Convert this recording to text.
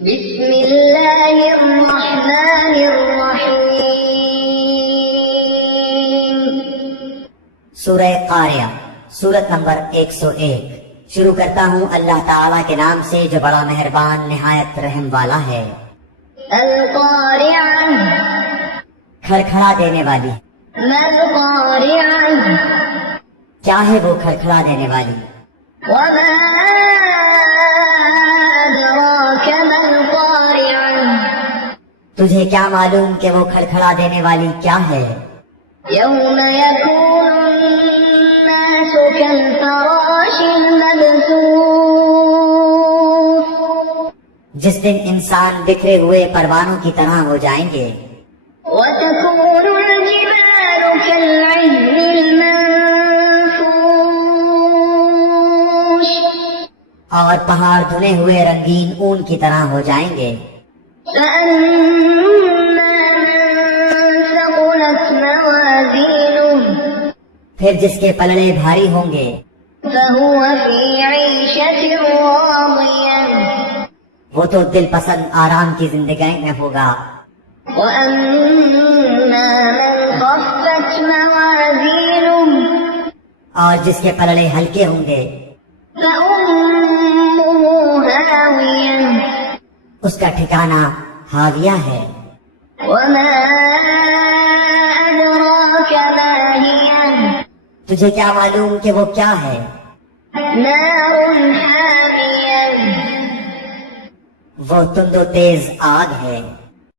بسم اللہ الرحمن الرحیم۔ سورہ قاریہ، سورت نمبر 101۔ شروع کرتا ہوں اللہ تعالیٰ کے نام سے جو بڑا مہربان نہایت رحم والا ہے۔ القاریہ، کھڑکھڑا دینے والی۔ ما القاریہ، کیا ہے وہ کھڑکھڑا دینے والی؟ وما ادراک ما القاریہ، تجھے کیا معلوم کہ وہ کھڑکھڑا دینے والی کیا ہے؟ یوم یکون الناس کالفراش المبثوث، جس دن انسان بکھرے ہوئے پروانوں کی طرح ہو جائیں گے۔ وتكون الجبال كالعهن المنفوش، اور پہاڑ دھنے ہوئے رنگین اون کی طرح ہو جائیں گے۔ فأما من ثقلت موازينه، پھر جس کے پلڑے بھاری ہوں گے فهو في عيشة راضية، وہ تو دل پسند آرام کی زندگی میں ہوگا۔ وأما من خفت موازينه، اور جس کے پلڑے ہلکے ہوں گے فأمه هاوية، اس کا ٹھکانہ حاویہ ہے۔ وما أدراك ما هي، تجھے کیا معلوم کہ وہ کیا ہے؟ نار حامية، وہ تند و تیز آگ ہے۔